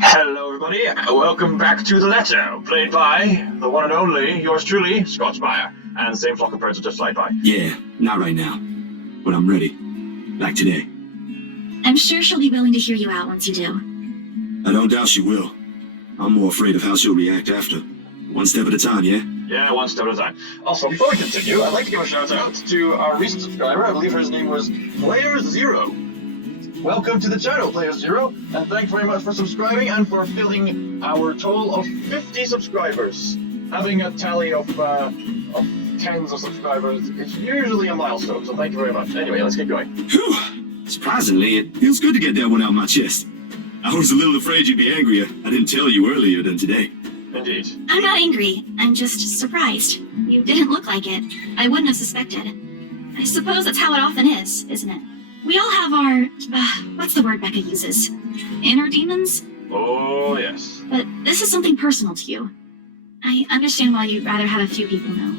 Hello everybody, welcome back to The Letter, played by the one and only, yours truly, ScotsMaiar. And the same flock of birds that just fly by. Yeah, not right now. But I'm ready. Like today. I'm sure she'll be willing to hear you out once you do. I don't doubt she will. I'm more afraid of how she'll react after. One step at a time, yeah? Yeah, one step at a time. Also, before we continue, I'd like to give a shout out to our recent subscriber. I believe his name was Player Zero. Welcome to the channel, Player Zero, and thanks very much for subscribing and for filling our total of 50 subscribers. Having a tally of tens of subscribers is usually a milestone, so thank you very much. Anyway, let's get going. Whew. Surprisingly, it feels good to get that one out of my chest. I was a little afraid you'd be angrier. I didn't tell you earlier than today. Indeed. I'm not angry. I'm just surprised. You didn't look like it. I wouldn't have suspected. I suppose that's how it often is, isn't it? We all have our, what's the word Becca uses? Inner demons? Oh, yes. But this is something personal to you. I understand why you'd rather have a few people know.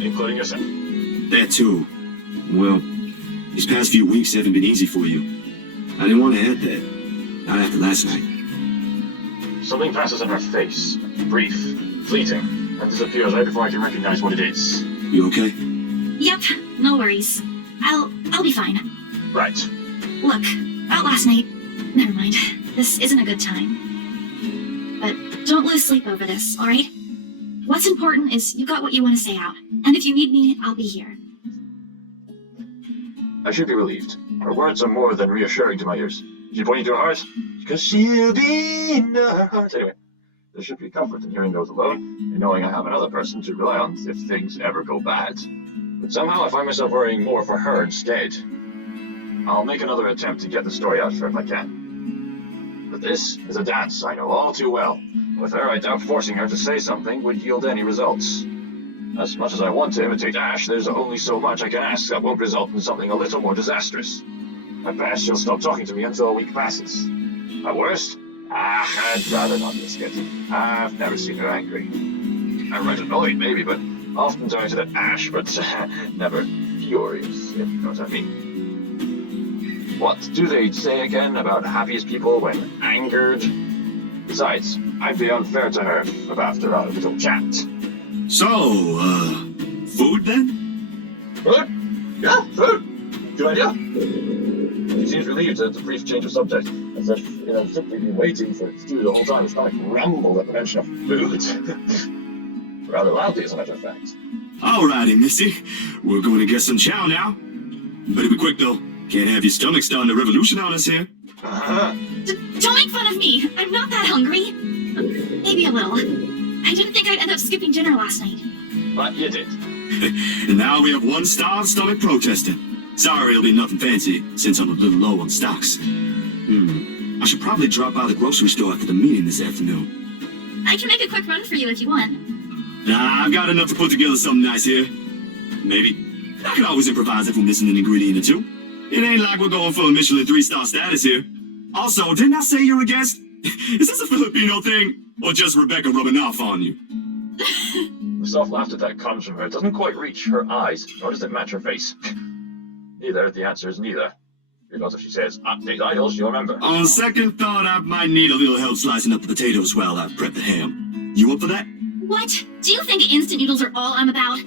Including yourself. That too. Well, these past few weeks haven't been easy for you. I didn't want to add that. Not after last night. Something passes in her face. Brief, fleeting, and disappears right before I can recognize what it is. You okay? Yep, no worries. I'll be fine. Right. Look, about last night, never mind. This isn't a good time. But don't lose sleep over this, alright? What's important is you got what you want to say out. And if you need me, I'll be here. I should be relieved. Her words are more than reassuring to my ears. She pointing to her heart? Because she'll be in her heart. Anyway, there should be comfort in hearing those alone, and knowing I have another person to rely on if things ever go bad. But somehow I find myself worrying more for her instead. I'll make another attempt to get the story out of her if I can. But this is a dance I know all too well. With her, I doubt forcing her to say something would yield any results. As much as I want to imitate Ash, there's only so much I can ask that won't result in something a little more disastrous. At best, she'll stop talking to me until a week passes. At worst, I'd rather not risk it. I've never seen her angry. I'm right annoyed, maybe, but often directed at Ash, but never furious, if you know what I mean. What do they say again about happiest people when angered? Besides, I'd be unfair to her after our little chat. So, food then? Food? Yeah, food. Good idea. She seems relieved at the brief change of subject, as if I've simply been waiting for it to do the whole time. Her stomach rumbled at the mention of food. Rather loudly, as a matter of fact. Alrighty, Missy. We're going to get some chow now. Better be quick, though. Can't have your stomach starting a revolution on us here. Don't make fun of me! I'm not that hungry! Maybe a little. I didn't think I'd end up skipping dinner last night. But you did. And now we have one starved stomach protesting. Sorry, it'll be nothing fancy, since I'm a little low on stocks. I should probably drop by the grocery store after the meeting this afternoon. I can make a quick run for you if you want. Nah, I've got enough to put together something nice here. Maybe. I can always improvise if we're missing an ingredient or two. It ain't like we're going for a Michelin 3-star status here. Also, didn't I say you're a guest? Is this a Filipino thing? Or just Rebecca rubbing off on you? The soft laughter that comes from her doesn't quite reach her eyes, nor does it match her face. Neither, the answer is neither. Because if she says, update idols, you'll remember. On second thought, I might need a little help slicing up the potatoes while I prep the ham. You up for that? What? Do you think instant noodles are all I'm about?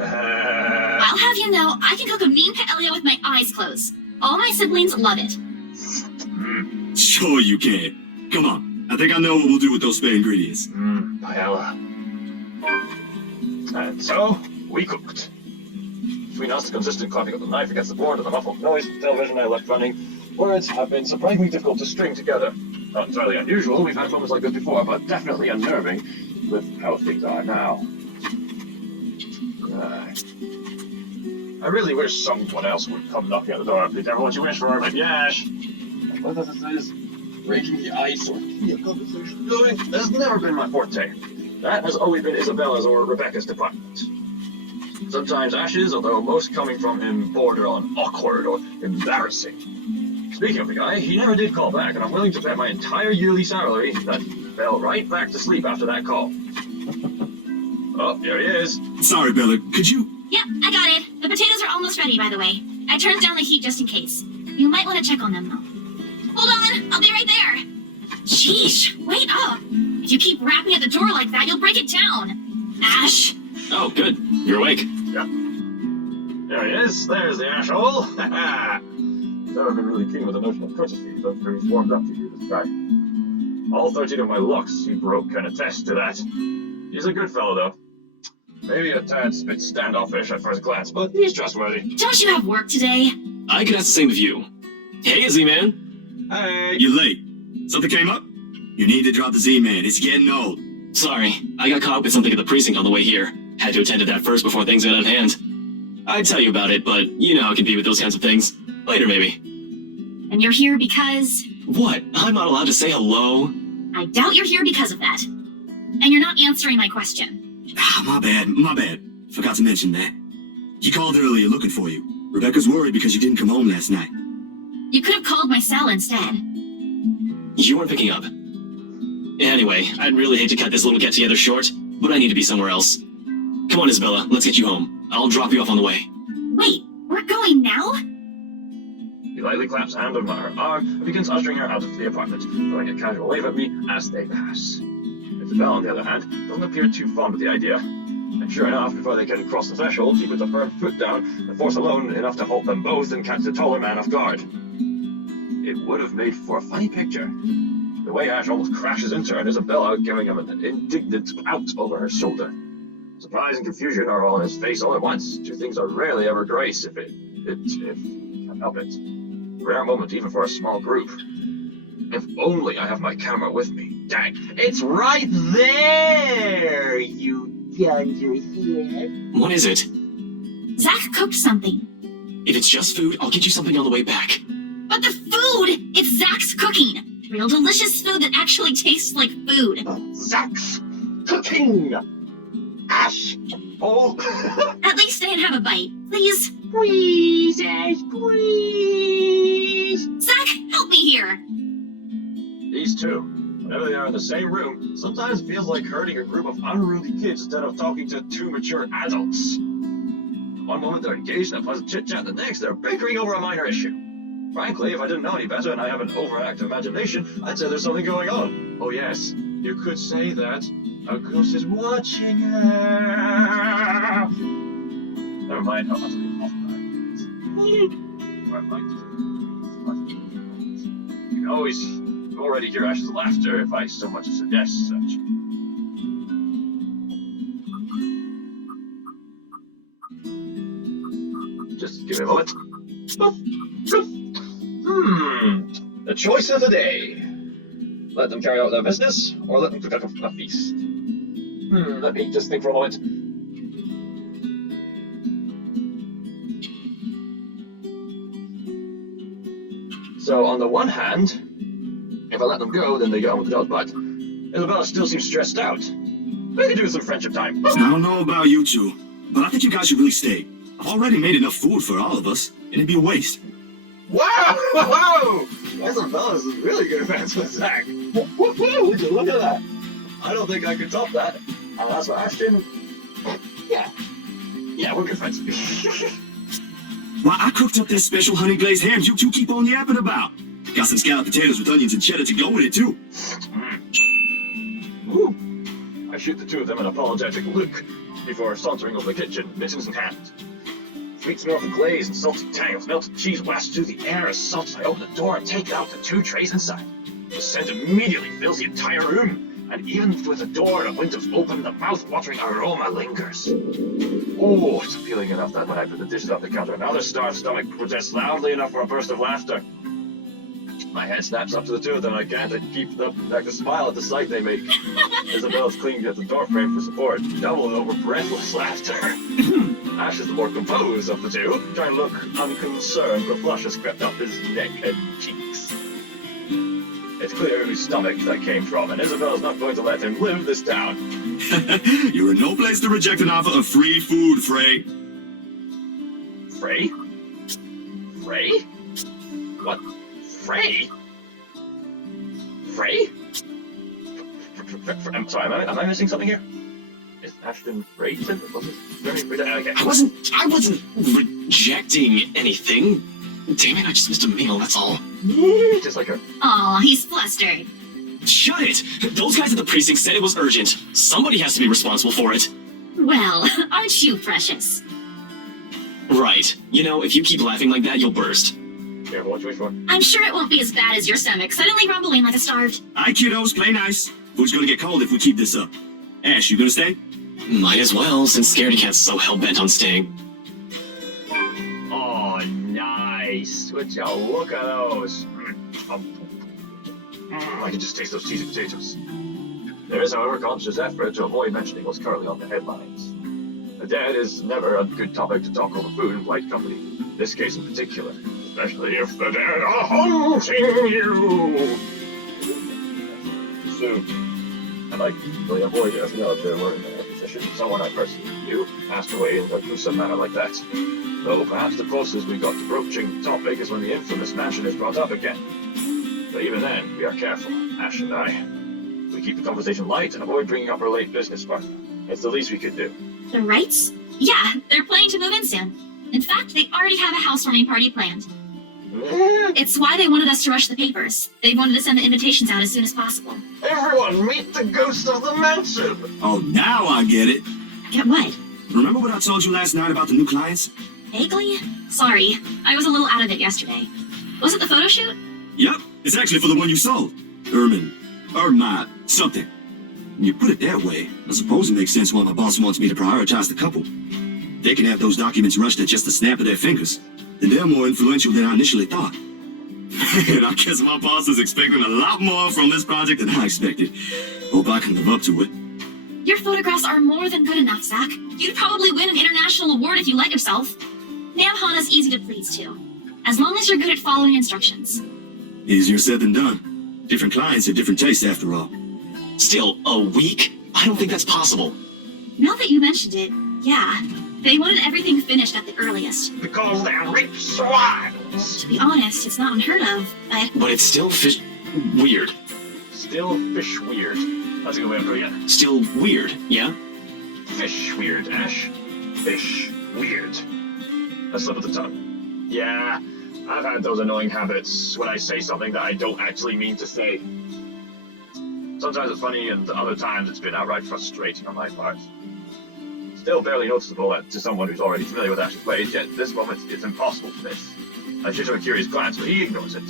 I'll have you know, I can cook a mean paella with my eyes closed. All my siblings love it. Sure you can. Come on. I think I know what we'll do with those spare ingredients. Paella. And so, we cooked. Between us, the consistent clapping of the knife against the board and the muffled noise of the television I left running, words have been surprisingly difficult to string together. Not entirely unusual, we've had moments like this before, but definitely unnerving with how things are now. I really wish someone else would come knocking at the door. Be careful what you wish for, but yes. Whether this is breaking the ice or keeping a conversation going has never been my forte. That has always been Isabella's or Rebecca's department. Sometimes Ash's, although most coming from him border on awkward or embarrassing. Speaking of the guy, he never did call back, and I'm willing to bet my entire yearly salary that he fell right back to sleep after that call. Oh, there he is. Sorry, Bella, could you... Yep, I got it. The potatoes are almost ready, by the way. I turned down the heat just in case. You might want to check on them, though. Hold on, I'll be right there. Sheesh, wait up. If you keep rapping at the door like that, you'll break it down. Ash. Oh, good. You're awake. Yeah. There he is. There's the ash hole. I've never been really keen with the notion of courtesy, but he's warmed up to you, this guy. All 13 of my locks he broke can attest to that. He's a good fellow, though. Maybe a tad bit standoffish at first glance, but he's trustworthy. Don't you have work today? I could ask the same of you. Hey, Z-Man. Hey! You're late. Something came up? You need to drop the Z-Man. It's getting old. Sorry, I got caught up with something at the precinct on the way here. Had to attend to that first before things got out of hand. I'd tell you about it, but you know how it can be with those kinds of things. Later, maybe. And you're here because... What? I'm not allowed to say hello? I doubt you're here because of that. And you're not answering my question. Ah, my bad. Forgot to mention that. He called earlier looking for you. Rebecca's worried because you didn't come home last night. You could have called my cell instead. You weren't picking up. Anyway, I'd really hate to cut this little get-together short, but I need to be somewhere else. Come on, Isabella, let's get you home. I'll drop you off on the way. Wait, we're going now? He lightly claps a hand on her arm and begins ushering her out of the apartment, throwing a casual wave at me as they pass. Isabel, on the other hand, doesn't appear too fond of the idea. And sure enough, before they can cross the threshold, she puts a firm foot down and force alone enough to halt them both and catch the taller man off guard. It would have made for a funny picture. The way Ash almost crashes into her and Isabella giving him an indignant pout over her shoulder. Surprise and confusion are all in his face all at once. Two things are rarely ever grace if you can help it. Rare moment even for a small group. If only I have my camera with me. Dang, it's right there, you dunderhead. What is it? Zach cooked something. If it's just food, I'll get you something on the way back. But the food! It's Zach's cooking! Real delicious food that actually tastes like food. Zach's cooking! Ash! Oh! At least I can have a bite. Please? Please, Ash, please! Zach, help me here! These two, whenever they are in the same room, sometimes feels like herding a group of unruly kids instead of talking to two mature adults. One moment they're engaged in a pleasant chit-chat, the next they're bickering over a minor issue. Frankly, if I didn't know any better and I have an overactive imagination, I'd say there's something going on. Oh yes, you could say that. A ghost is watching her. Never mind how utterly awful that is. Or I might just... You can always already hear Ash's laughter if I so much as suggest such. Just give me a moment. The choice of the day. Let them carry out their business, or let them cook up a feast. Let me just think for a moment. So, on the one hand, if I let them go, then they get on with the job, but Isabella still seems stressed out. Maybe do some friendship time. I don't know about you two, but I think you guys should really stay. I've already made enough food for all of us, and it'd be a waste. Wow! Whoa! Isabella's really good friends with Zach. Woo-hoo! Would you look at that? I don't think I could top that. And as for Ashton, yeah, we're good friends. Why, I cooked up that special honey glazed ham you two keep on yapping about. Got some scalloped potatoes with onions and cheddar to go with it, too. Ooh. I shoot the two of them an apologetic look before sauntering over the kitchen, mittens in hand. Sweet smell of the glaze and salted tang of melted cheese wafts through the air as soft as I open the door and take out the two trays inside. The scent immediately fills the entire room, and even with the door and windows open, the mouth-watering aroma lingers. Oh, it's appealing enough that when I put the dishes off the counter, another starved stomach protests loudly enough for a burst of laughter. My head snaps up to the two of them, and I can't keep back the smile at the sight they make. Isabella's clinging at the doorframe for support, doubling over breathless laughter. Ash is the more composed of the two, trying to look unconcerned, but flush has crept up his neck and cheeks. It's clear whose stomach that came from, and Isabella's not going to let him live this down. You're in no place to reject an offer of free food, Frey. Frey? Frey? What? Frey? Frey? I'm sorry, am I missing something here? Is Ashton Frey? Okay. I wasn't rejecting anything. Damn it, I just missed a meal, that's all. Just like her. Aw, he's flustered. Shut it! Those guys at the precinct said it was urgent. Somebody has to be responsible for it. Well, aren't you precious? Right. You know, if you keep laughing like that, you'll burst. Careful what you wish for. I'm sure it won't be as bad as your stomach suddenly rumbling like a starved. Alright, kiddos, play nice. Food's gonna get cold if we keep this up. Ash, you gonna stay? Might as well, since Scaredy Cat's so hell-bent on staying. Oh, nice. Would you look at those? I can just taste those cheesy potatoes. There is, however, conscious effort to avoid mentioning what's currently on the headlines. The dead is never a good topic to talk over food in polite company. This case in particular. Especially if the dead are haunting you! So, I really avoid it if they were in a position someone I personally knew passed away in a gruesome manner like that. Though perhaps the closest we got to broaching the topic is when the infamous mansion is brought up again. But even then, we are careful, Ash and I. We keep the conversation light and avoid bringing up our late business partner. It's the least we could do. The Wrights? Yeah, they're planning to move in soon. In fact, they already have a housewarming party planned. It's why they wanted us to rush the papers. They wanted to send the invitations out as soon as possible. Everyone, meet the ghost of the mansion! Oh, now I get it. Get what? Remember what I told you last night about the new clients? Vaguely? Sorry, I was a little out of it yesterday. Was it the photo shoot? Yep, it's actually for the one you sold. Ermine, something. When you put it that way, I suppose it makes sense why my boss wants me to prioritize the couple. They can have those documents rushed at just the snap of their fingers. Then they're more influential than I initially thought. And I guess my boss is expecting a lot more from this project than I expected. Hope I can live up to it. Your photographs are more than good enough, Zach. You'd probably win an international award if you let yourself. Namhana's easy to please, too. As long as you're good at following instructions. Easier said than done. Different clients have different tastes, after all. Still, a week? I don't think that's possible. Now that you mentioned it, yeah. They wanted everything finished at the earliest. Because they're rich swines! To be honest, it's not unheard of, but... But it's still weird. Still fish weird. That's a good way of putting it. Still weird, yeah? Fish weird, Ash. Fish weird. A slip of the tongue. Yeah, I've had those annoying habits when I say something that I don't actually mean to say. Sometimes it's funny, and other times it's been outright frustrating on my part. Still barely noticeable to someone who's already familiar with Ash's ways, yet at this moment it's impossible to miss. I shoot him a curious glance, but he ignores it.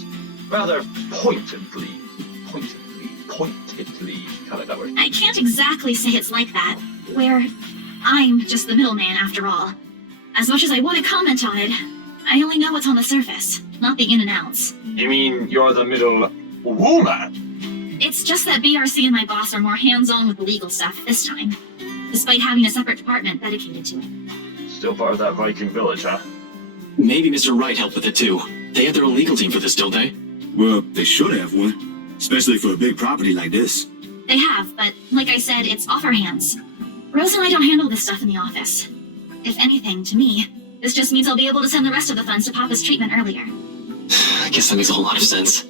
Rather pointedly. Kind of that word. I can't exactly say it's like that, where I'm just the middleman after all. As much as I want to comment on it, I only know what's on the surface, not the in and outs. You mean you're the middle woman? It's just that BRC and my boss are more hands-on with the legal stuff this time, despite having a separate department dedicated to it. Still part of that Viking village, huh? Maybe Mr. Wright helped with it too. They have their own legal team for this, don't they? Well, they should have one. Especially for a big property like this. They have, but like I said, it's off our hands. Rose and I don't handle this stuff in the office. If anything, to me, this just means I'll be able to send the rest of the funds to Papa's treatment earlier. I guess that makes a whole lot of sense.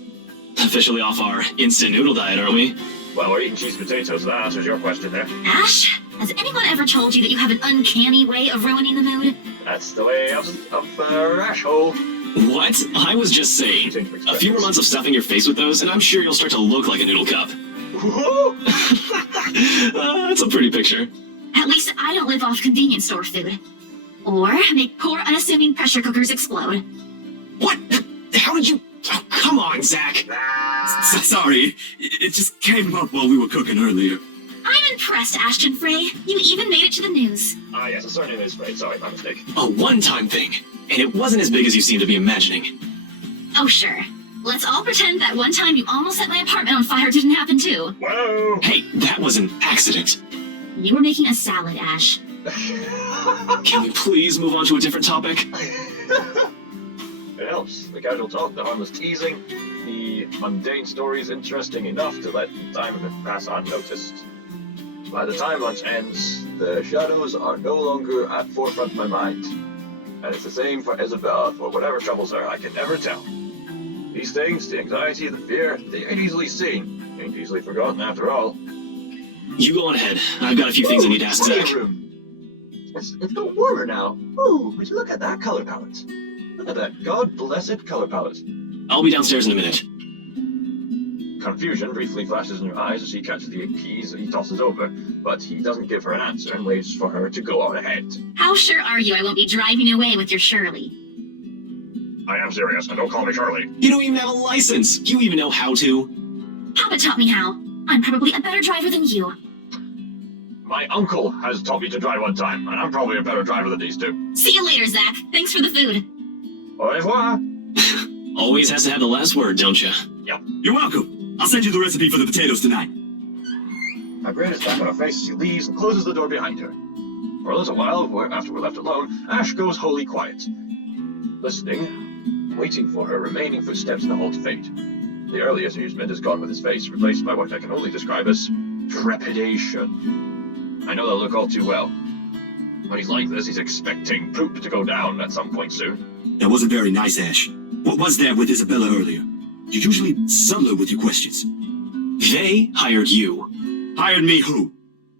Officially off our instant noodle diet, aren't we? Well, we're eating cheese potatoes, so that answers your question there. Ash, has anyone ever told you that you have an uncanny way of ruining the mood? That's the way of asshole. What? I was just saying. A few more months of stuffing your face with those, and I'm sure you'll start to look like a noodle cup. That's a pretty picture. At least I don't live off convenience store food. Or make poor, unassuming pressure cookers explode. What? How did you... Oh, come on, Zach. Sorry, it just came up while we were cooking earlier. I'm impressed, Ashton Frey. You even made it to the news. Ah, yes, the surname is Frey. Sorry, my mistake. A one-time thing. And it wasn't as big as you seem to be imagining. Oh, sure. Let's all pretend that one time you almost set my apartment on fire didn't happen too. Whoa! Hey, that was an accident. You were making a salad, Ash. Can we please move on to a different topic? It helps. The casual talk, the harmless teasing, the mundane stories interesting enough to let the time of it pass unnoticed. By the time lunch ends, the shadows are no longer at forefront of my mind. And it's the same for Isabella, for whatever troubles her, I can never tell. These things, the anxiety, the fear, they ain't easily seen, ain't easily forgotten after all. You go on ahead. I've got a few things I need to ask Zach. It's got warmer now. Ooh, would you look at that color palette? Look at that god-blessed color palette. I'll be downstairs in a minute. Confusion briefly flashes in her eyes as she catches the keys he tosses over, but he doesn't give her an answer and waits for her to go on ahead. How sure are you I won't be driving away with your Shirley? I am serious, and don't call me Shirley. You don't even have a license. Do you even know how to? Papa taught me how. I'm probably a better driver than you. My uncle has taught me to drive one time, and I'm probably a better driver than these two. See you later, Zach. Thanks for the food. Au revoir. Always has to have the last word, don't you? Yep. You're welcome. I'll send you the recipe for the potatoes tonight. A grin is back on her face as she leaves and closes the door behind her. For a little while, after we're left alone, Ash goes wholly quiet. Listening, waiting for her remaining footsteps in the hall to fade. The earliest amusement is gone with his face, replaced by what I can only describe as trepidation. I know that look all too well. When he's like this, he's expecting poop to go down at some point soon. That wasn't very nice, Ash. What was that with Isabella earlier? You're usually subtler with your questions. They hired you. Hired me who?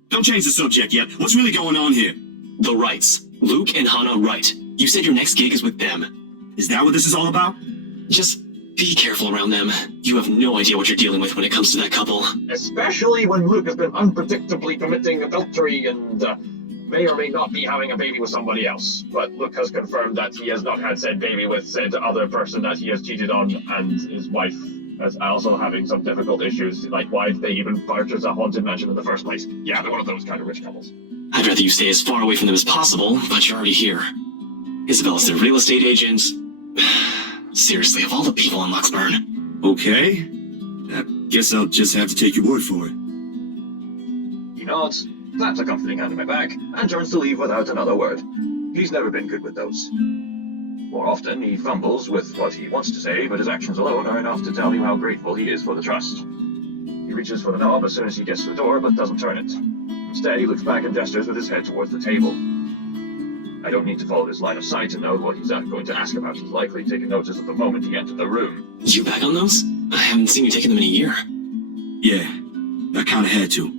Don't change the subject yet. What's really going on here? The Wrights. Luke and Hannah Wright. You said your next gig is with them. Is that what this is all about? Just be careful around them. You have no idea what you're dealing with when it comes to that couple. Especially when Luke has been unpredictably committing adultery and may or may not be having a baby with somebody else. But Luke has confirmed that he has not had said baby with said other person that he has cheated on, and his wife is also having some difficult issues. Like, why did they even purchase a haunted mansion in the first place? Yeah, they're one of those kind of rich couples. I'd rather you stay as far away from them as possible, but you're already here. Isabella's their real estate agent. Seriously, of all the people in Luxburn. Okay. I guess I'll just have to take your word for it. He nods, slaps a comforting hand on my back, and turns to leave without another word. He's never been good with those. More often, he fumbles with what he wants to say, but his actions alone are enough to tell you how grateful he is for the trust. He reaches for the knob as soon as he gets to the door, but doesn't turn it. Instead, he looks back and gestures with his head towards the table. I don't need to follow his line of sight to know what he's going to ask about. He's likely taken notice of the moment he entered the room. You back on those? I haven't seen you taking them in a year. Yeah, I kinda had to.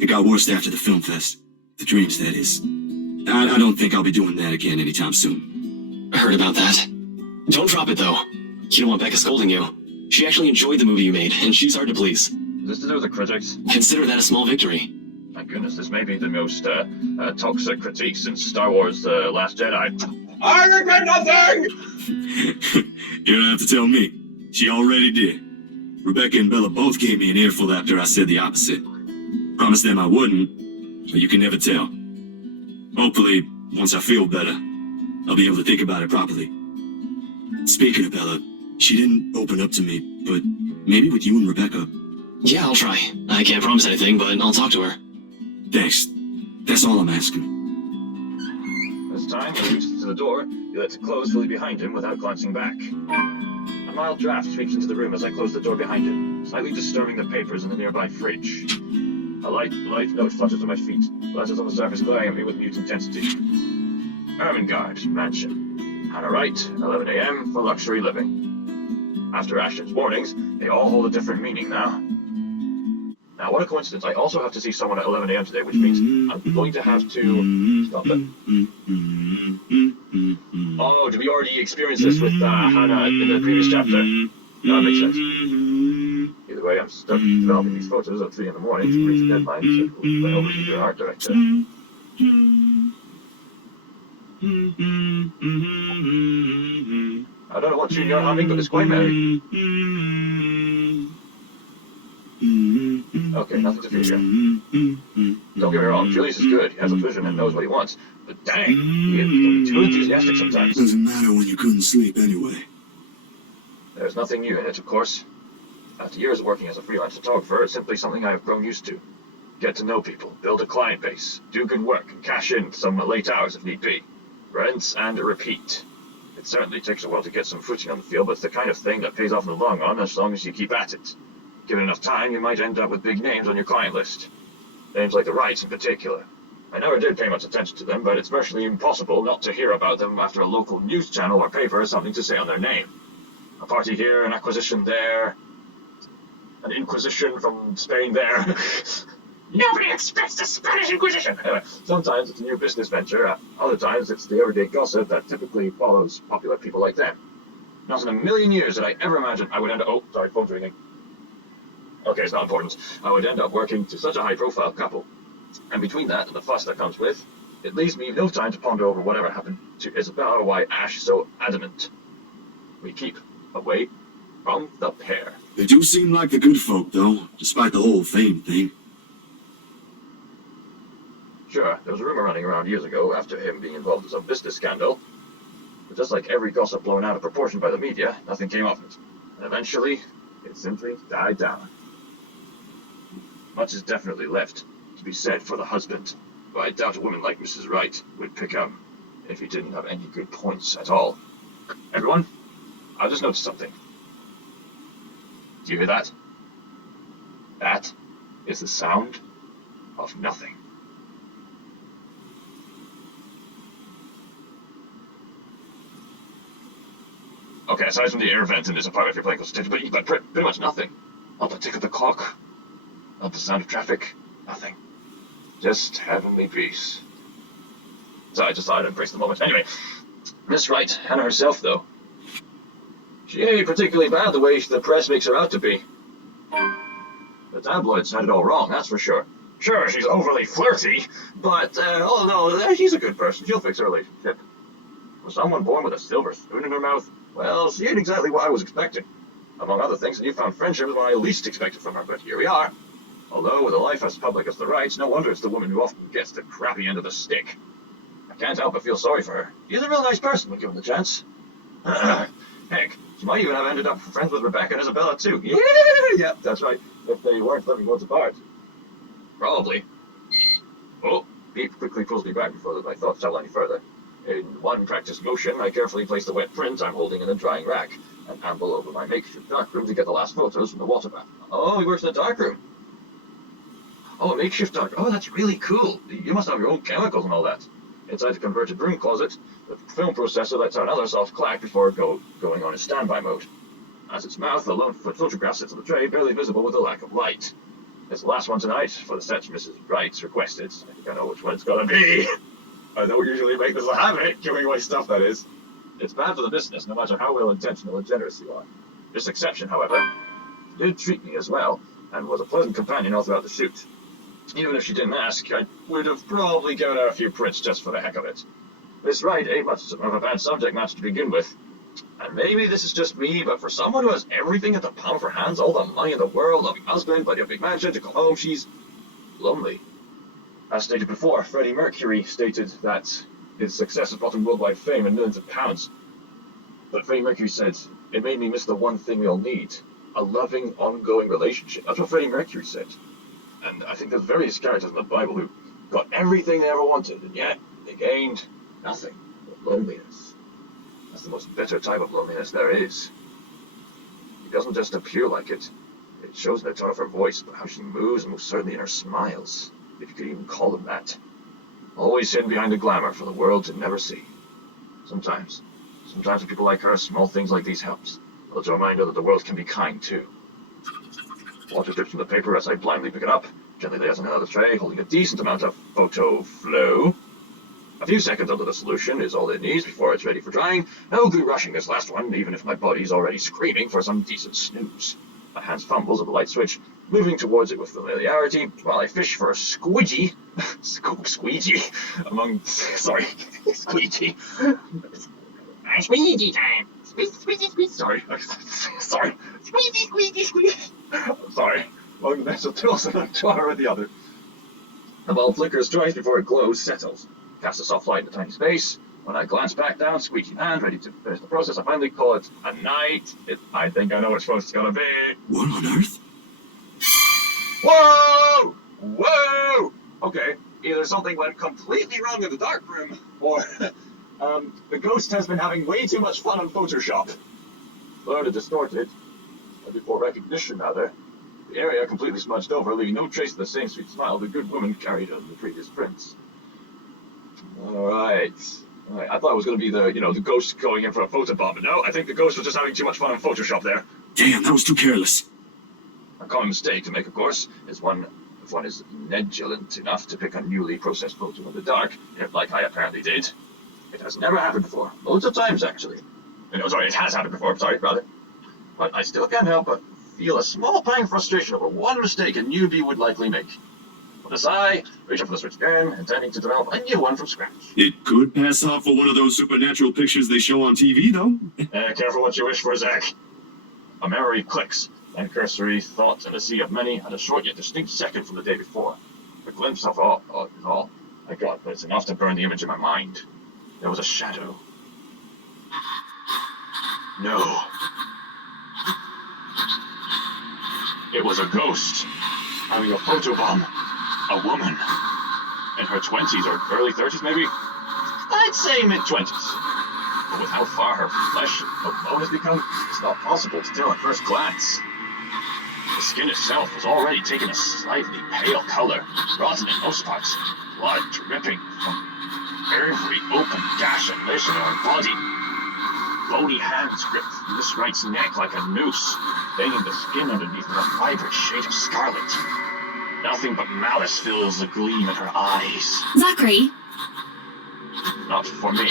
It got worse after the film fest. The dreams, that is. I don't think I'll be doing that again anytime soon. I heard about that. Don't drop it, though. You don't want Becca scolding you. She actually enjoyed the movie you made, and she's hard to please. Is this to do with the critics? Consider that a small victory. My goodness, this may be the most toxic critique since Star Wars The Last Jedi. I regret nothing! You don't have to tell me. She already did. Rebecca and Bella both gave me an earful after I said the opposite. Promised them I wouldn't, but you can never tell. Hopefully, once I feel better, I'll be able to think about it properly. Speaking of Bella, she didn't open up to me, but maybe with you and Rebecca. Yeah, I'll try. I can't promise anything, but I'll talk to her. Thanks. That's all I'm asking. This time, he reaches to the door, he lets it close fully behind him without glancing back. A mild draft sweeps into the room as I close the door behind him, slightly disturbing the papers in the nearby fridge. A light note flutters to my feet, flashes on the surface, glaring at me with mute intensity. Ermengarde Mansion. Hannah Wright, 11 a.m. for luxury living. After Ashton's warnings, they all hold a different meaning now. Now, what a coincidence. I also have to see someone at 11 a.m. today, which means I'm going to have to... Stop it. Oh, did we already experience this with Hannah in the previous chapter? No, that makes sense. Either way, I'm stuck developing these photos at 3 in the morning to reach the deadline, so my overseer art director. I don't know what tune you're humming, but it's quite merry. Okay, nothing to fear here. Don't get me wrong, Julius is good. He has a vision and knows what he wants. But dang, he can be too enthusiastic sometimes. Doesn't matter when you couldn't sleep anyway. There's nothing new in it, of course. After years of working as a freelance photographer, it's simply something I have grown used to. Get to know people, build a client base, do good work, and cash in some late hours if need be. Rinse and repeat. It certainly takes a while to get some footing on the field, but it's the kind of thing that pays off in the long run as long as you keep at it. Given enough time, you might end up with big names on your client list. Names like the Wrights in particular. I never did pay much attention to them, but it's virtually impossible not to hear about them after a local news channel or paper has something to say on their name. A party here, an acquisition there, an inquisition from Spain there. Nobody expects the Spanish Inquisition! Anyway, sometimes it's a new business venture, other times it's the everyday gossip that typically follows popular people like them. Not in a million years did I ever imagine I would end up— oh, sorry, phone's ringing. Okay, it's not important. I would end up working to such a high-profile couple. And between that and the fuss that comes with, it leaves me no time to ponder over whatever happened to Isabella or why Ash is so adamant we keep away from the pair. They do seem like the good folk, though, despite the whole fame thing. Sure, there was a rumor running around years ago after him being involved in some business scandal. But just like every gossip blown out of proportion by the media, nothing came of it. And eventually, it simply died down. Much is definitely left to be said for the husband, but I doubt a woman like Mrs. Wright would pick him if he didn't have any good points at all. Everyone, I just noticed something. Do you hear that? That is the sound of nothing. Okay, aside from the air vent in this apartment, if you're playing close attention, but pretty much nothing. Not the tick of the clock, not the sound of traffic, nothing. Just heavenly peace. So I just thought I'd embrace the moment. Anyway, Miss Wright, Hannah herself, though. She ain't particularly bad the way the press makes her out to be. The tabloids had it all wrong, that's for sure. Sure, she's overly flirty, but, oh no, she's a good person. She'll fix her relationship. For someone born with a silver spoon in her mouth, well, she ain't exactly what I was expecting. Among other things, a newfound friendship is what I least expected from her, but here we are. Although, with a life as public as the Wrights, no wonder it's the woman who often gets the crappy end of the stick. I can't help but feel sorry for her. She's a real nice person when given the chance. Heck, she might even have ended up friends with Rebecca and Isabella, too. Yeah, that's right, if they weren't living worlds apart. Probably. Oh, Beep quickly pulls me back before my thoughts travel any further. In one practiced motion, I carefully place the wet print I'm holding in a drying rack and amble over my makeshift darkroom to get the last photos from the water bath. Oh, he works in a darkroom. Oh, a makeshift dark. Oh, that's really cool. You must have your own chemicals and all that. Inside the converted broom closet, the film processor lets out another soft clack before going on in standby mode. As its mouth, the lone photograph sits on the tray, barely visible with the lack of light. It's the last one tonight, for the set Mrs. Wright's requested. I think I know which one it's gonna be. I don't usually make this a habit, giving away stuff, that is. It's bad for the business, no matter how well-intentional and generous you are. This exception, however, did treat me as well, and was a pleasant companion all throughout the shoot. Even if she didn't ask, I would have probably given her a few prints just for the heck of it. Miss Wright ain't much of a bad subject matter to begin with. And maybe this is just me, but for someone who has everything at the palm of her hands, all the money in the world, loving husband, buddy a big mansion to go home, she's lonely. As stated before, Freddie Mercury stated that his success has brought him worldwide fame and millions of pounds. But Freddie Mercury said, "It made me miss the one thing we all need, a loving, ongoing relationship." That's what Freddie Mercury said. And I think there's various characters in the Bible who got everything they ever wanted, and yet they gained nothing but loneliness. That's the most bitter type of loneliness there is. It doesn't just appear like it. It shows in the tone of her voice, but how she moves, and most certainly in her smiles, if you could even call them that. Always hidden behind the glamour for the world to never see. Sometimes with people like her, small things like these helps. Well, it's a reminder that the world can be kind, too. Water drips from the paper as I blindly pick it up, gently lays on another tray, holding a decent amount of photo flow. A few seconds under the solution is all it needs before it's ready for drying. No good rushing this last one, even if my body's already screaming for some decent snooze. My hands fumbles at the light switch, moving towards it with familiarity, while I fish for a squeegee. Squeegee. Squeegee. Squeegee time. Squeegee. Sorry. Squeegee. I'm sorry. One metal tilts and I'm taller the other. The bulb flickers twice before it glows, settles. Casts a soft light in a tiny space. When I glance back down, squeegee in hand, ready to finish the process, I finally call it a night. I think I know which post it's gonna be. What on earth? Whoa! Whoa! Okay, either something went completely wrong in the darkroom, or the ghost has been having way too much fun on Photoshop. Blurred and distorted, before recognition rather, the area completely smudged over, leaving no trace of the same sweet smile the good woman carried on the previous prints. Alright. I thought it was going to be the ghost going in for a photobomb, but no, I think the ghost was just having too much fun on Photoshop there. Damn, that was too careless. A common mistake to make, of course, is one if one is negligent enough to pick a newly processed photo in the dark, if like I apparently did. It has never happened before. Loads of times, actually. No, sorry, it has happened before, sorry, rather. But I still can't help but feel a small pang of frustration over one mistake a newbie would likely make. With a sigh, reach up for the switch again, intending to develop a new one from scratch. It could pass off for one of those supernatural pictures they show on TV, though. Careful what you wish for, Zach. A memory clicks, then cursory thoughts in a sea of many, and a short yet distinct second from the day before. A glimpse of all I got, but it's enough to burn the image in my mind. There was a shadow. No. It was a ghost, having a photobomb. A woman. In her 20s or early 30s, maybe? I'd say mid-20s. But with how far her flesh of bone has become, it's not possible to tell at first glance. The skin itself was already taking a slightly pale color, rotten in most parts, blood dripping from every open gash and lesion in her body. Bony hands gripped Miss Wright's neck like a noose, veining the skin underneath with a vibrant shade of scarlet. Nothing but malice fills the gleam in her eyes. Zachary? Not for me,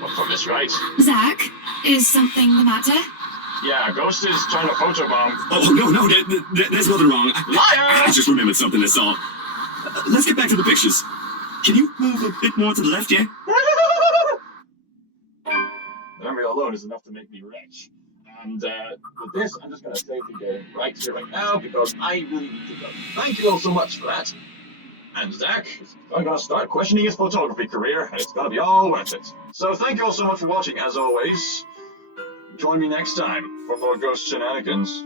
but for Miss Wright. Zach, is something the matter? Yeah, Ghost is trying to photobomb. Oh, no, there's nothing wrong. Liar! I just remembered something, that's all. Let's get back to the pictures. Can you move a bit more to the left, yeah? Memory alone is enough to make me rich. And with this, I'm just going to save the game right here, right now, because I really need to go. Thank you all so much for that. And Zach is going to start questioning his photography career, and it's going to be all worth it. So thank you all so much for watching, as always. Join me next time for more ghost shenanigans.